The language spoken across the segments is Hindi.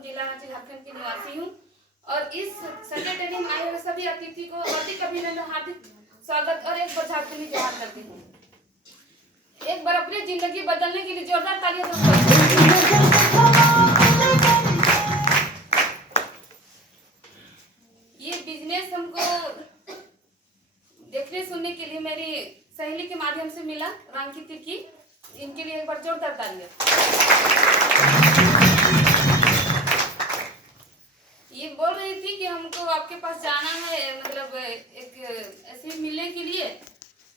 मुजफ्फरपुर जिला रांची झारखंड की निवासी हूँ और इस संडे ट्रेनिंग में आए हुए सभी अतिथि को हार्दिक अभिनंदन, हार्दिक स्वागत और एक बार झारखंडी जोहार करती हूँ। एक बार अपनी जिंदगी बदलने के लिए जोरदार तालियां दो। ये बिजनेस हमको देखने सुनने के लिए मेरी सहेली के माध्यम से मिला, रांकी की, इनके लिए एक बार जोरदार तालियां। ये बोल रही थी कि हमको आपके पास जाना है, मतलब एक ऐसे मिलने के लिए।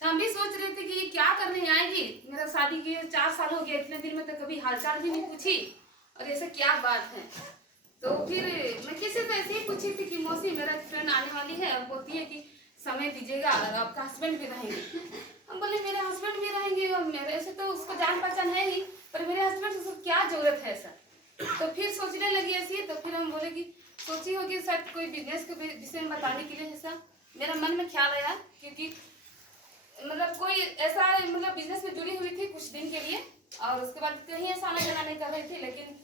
तो हम भी सोच रहे थे कि ये क्या करने आएगी। मेरा शादी के 4 साल हो गए, इतने दिन में तो कभी हालचाल भी नहीं पूछी और ऐसे क्या बात है। तो फिर मैं किसी से ऐसे ही पूछी थी कि मौसी मेरा फ्रेंड आने वाली है और बोलती है कि समय दीजिएगा और आपका हस्बैंड भी रहेंगे। हम बोले मेरे हस्बैंड भी रहेंगे और मेरे से तो उसको जान पहचान है ही, पर मेरे हस्बैंड से क्या जरूरत है ऐसा। तो फिर सोचने लगी ऐसी। तो फिर हम बोले कि सोची होगी शायद कोई बिजनेस के विषय में बताने के लिए। ऐसा मेरा मन में ख्याल आया, क्योंकि मतलब कोई ऐसा मतलब बिजनेस में जुड़ी हुई थी कुछ दिन के लिए और उसके बाद कहीं ऐसा आना जाना नहीं कर रही थी। लेकिन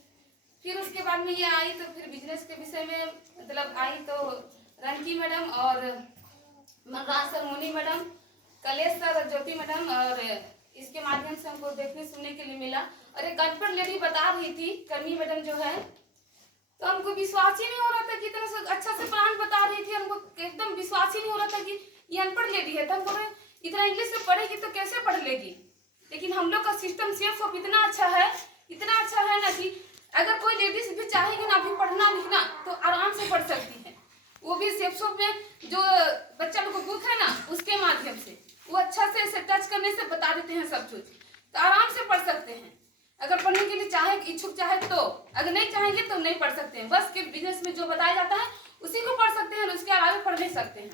फिर उसके बाद में ये आई तो फिर बिजनेस के विषय में मतलब आई तो रंकी मैडम और मनराज सर, मोनी मैडम, कलेश सर और ज्योति मैडम, और इसके माध्यम से हमको देखने सुनने के लिए मिला। और एक अनपढ़ लेडी बता रही थी, कर्मी मैडम जो है, तो हमको विश्वास ही नहीं हो रहा था कि इतना अच्छा से प्लान बता रही थी। हमको एकदम विश्वास ही नहीं हो रहा था कि ये अनपढ़ लेडी है। तो हम बोले इतना इंग्लिश से पढ़ेगी तो कैसे पढ़ लेगी। लेकिन हम लोग का सिस्टम सेफ ऑफ इतना अच्छा है ना कि अगर कोई लेडीज भी चाहेगी ना अभी पढ़ना लिखना तो आराम से पढ़ सकती है। वो भी सेफ शॉप में जो बच्चा लोग को बुक है ना उसके माध्यम से वो अच्छा से ऐसे टच करने से बता देते हैं सब कुछ, तो आराम से पढ़ सकते हैं। अगर पढ़ने के लिए चाहे इच्छुक चाहे तो, अगर नहीं चाहेंगे तो नहीं पढ़ सकते हैं। बस के बिजनेस में जो बताया जाता है उसी को पढ़ सकते हैं, उसके अलावा पढ़ नहीं सकते हैं।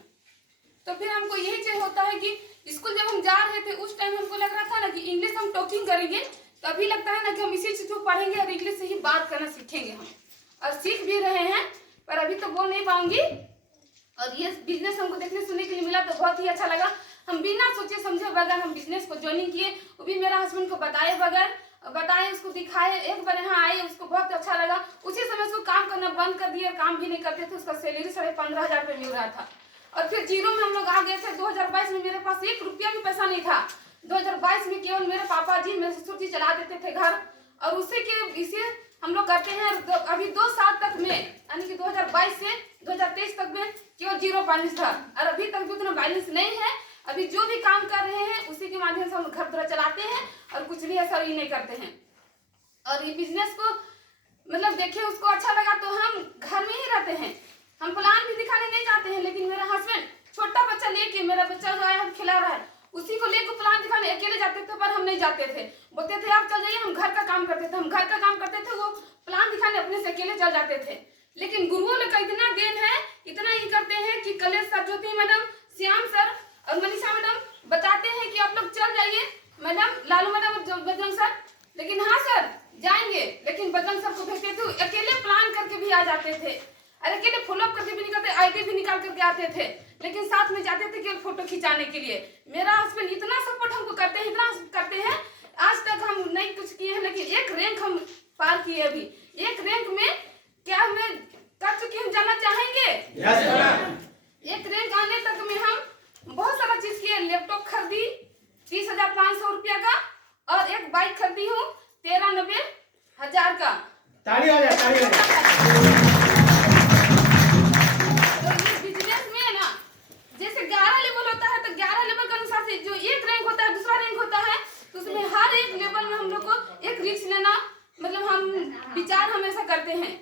तो फिर हमको यही चीज होता है कि स्कूल जब हम जा रहे थे उस टाइम हमको लग रहा था ना कि इंग्लिश हम टॉकिंग करेंगे, तो अभी लगता है ना कि हम इसी चीज को पढ़ेंगे और इंग्लिश से ही बात करना सीखेंगे हम, और सीख भी रहे हैं, पर अभी तो बोल नहीं पाऊंगी। और ये बिजनेस हमको देखने सुनने के लिए मिला तो बहुत ही अच्छा लगा। हम बिना सोचे समझे बगैर हम बिजनेस को ज्वाइनिंग किए, वो भी मेरा हस्बैंड को बताए बगैर, बताए उसको दिखाए। एक बार यहाँ आए, उसको बहुत अच्छा लगा। उसी समय उसको काम करना बंद कर दिया, काम भी नहीं करते थे। उसका सैलरी 15,500 रुपये मिल रहा था। और फिर जीरो में हम लोग आ गए थे। 2022 में मेरे पास 1 रुपया भी पैसा नहीं था। 2022 में केवल मेरे पापा जी, मेरे ससुर जी चला देते थे घर, और उसी के इसे हम लोग करते हैं। अभी 2 साल तक में, यानी कि 2022 से 2023 तक में केवल 0 बैलेंस था, और अभी तक भी उतना बैलेंस नहीं है। अभी जो भी काम कर रहे हैं उसी के माध्यम से हम घर द्वारा चलाते हैं और कुछ भी ऐसा ही नहीं करते हैं। और ये बिजनेस को मतलब देखे उसको अच्छा लगा तो हम घर में ही रहते हैं। हम प्लान भी दिखाने नहीं जाते हैं, लेकिन मेरा हस्बैंड छोटा बच्चा लेके, मेरा बच्चा जो आया हम खिला रहा है उसी को लेकर प्लान दिखाने अकेले जाते थे, पर हम नहीं जाते थे। बोलते थे आप चल जाइए, हम घर का काम करते थे। हम घर का काम करते थे, वो प्लान दिखाने अपने से अकेले चल जाते थे। लेकिन गुरुओं लोग का इतना देन है, इतना ही करते हैं कि कलेश सर, ज्योति मैडम, श्याम सर और मनीषा मैडम बताते हैं कि आप लोग चल जाइए मैडम, लालू मैडम और बजरंग सर। लेकिन हाँ सर जाएंगे, लेकिन बजरंग सर को भेजते थे, अकेले प्लान करके भी आ जाते थे, और अकेले फॉलोअप करके भी निकलते, आईडी भी निकाल करके आते थे, लेकिन साथ में जाते थे केवल फोटो खिंचाने के लिए। मेरा हस्बैंड इतना सपोर्ट हमको करते हैं, इतना करते हैं। आज तक हम नहीं कुछ किए हैं, लेकिन एक रैंक हम पार किए। अभी एक रैंक में क्या हमें कर चुके हम जानना चाहेंगे? एक रैंक आने तक में हम बहुत सारा चीज किए। लैपटॉप खरीदी 30,500 रुपया का, और एक बाइक खरीदी हूँ 93,000 का। ताली हो जाए। जैसे 11 लेवल होता है तो 11 लेवल के अनुसार से जो एक रैंक होता है, दूसरा रैंक होता है, तो उसमें हर एक लेवल में हम लोग को एक रिस्क लेना, मतलब हम विचार हमेशा करते हैं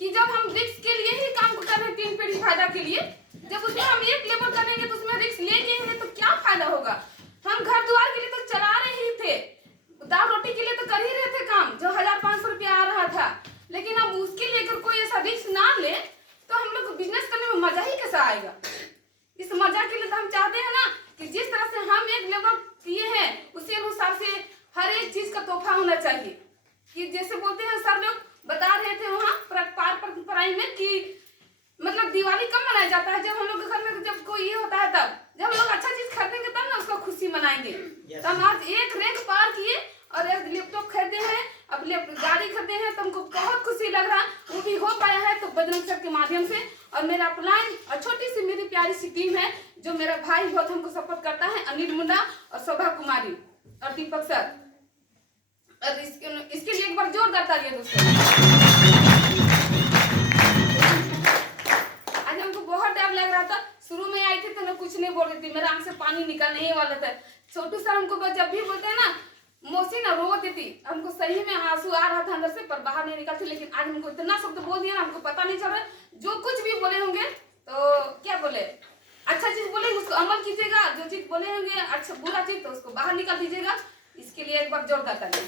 कि जब हम रिस्क के लिए ही काम को कर रहे हैं 3 पीढ़ी फायदा के लिए, जब उसमें हम एक लेवल करेंगे तो उसमें रिस्क लेंगे तो क्या फायदा होगा। हम घर द्वार के लिए तो चला रहे ही थे, दाल रोटी के लिए तो कर ही रहे थे काम, जो 1,500 रुपया आ रहा था। लेकिन अब उसके लिए अगर कोई ऐसा रिस्क ना ले तो हम लोग बिजनेस करने में मजा ही कैसा आएगा। इस मजा के लिए तो हम चाहते हैं ना कि जिस तरह से हम एक लेवल किए हैं उसी अनुसार से हर एक चीज का तोहफा होना चाहिए। कि जैसे बोलते हैं सर लोग बता रहे थे वहाँ पढ़ाई में कि मतलब दिवाली कब मनाया जाता है, जब हम लोग घर में जब कोई ये होता है, तब जब हम लोग अच्छा चीज खरीदेंगे तब ना उसको खुशी मनाएंगे। तो हम आज एक रैंक पार किए और एक लैपटॉप खरीदे हैं, अपने गाड़ी खरीदे हैं, तो हमको बहुत खुशी लग रहा, वो भी हो पाया है तो बजरंग सर के माध्यम से। और मेरा अपलाइन और छोटी सी मेरी प्यारी सी टीम है, जो मेरा भाई बहुत हमको सपोर्ट करता है, अनिल मुंडा और शोभा कुमारी और दीपक सर। और इसके लिए एक बार जोरदार तालियां दोस्तों। आज हमको बहुत डर लग रहा था, शुरू में आई थी तो मैं कुछ नहीं बोल रही थी, मेरा आंख से पानी निकलने ही वाला था। छोटू सर हमको जब भी बोलते हैं ना मौसी ना रो देती, हमको सही में आंसू आ रहा था अंदर से, पर बाहर नहीं निकलती। लेकिन आज हमको इतना शब्द बोल दिया ना, हमको पता नहीं चल रहा, जो कुछ भी बोले होंगे तो क्या बोले, अच्छा चीज बोले उसको अमल कीजिएगा, जो चीज बोले होंगे अच्छा बुरा चीज तो उसको बाहर निकाल दीजिएगा। इसके लिए एक बार जोरदार ताली।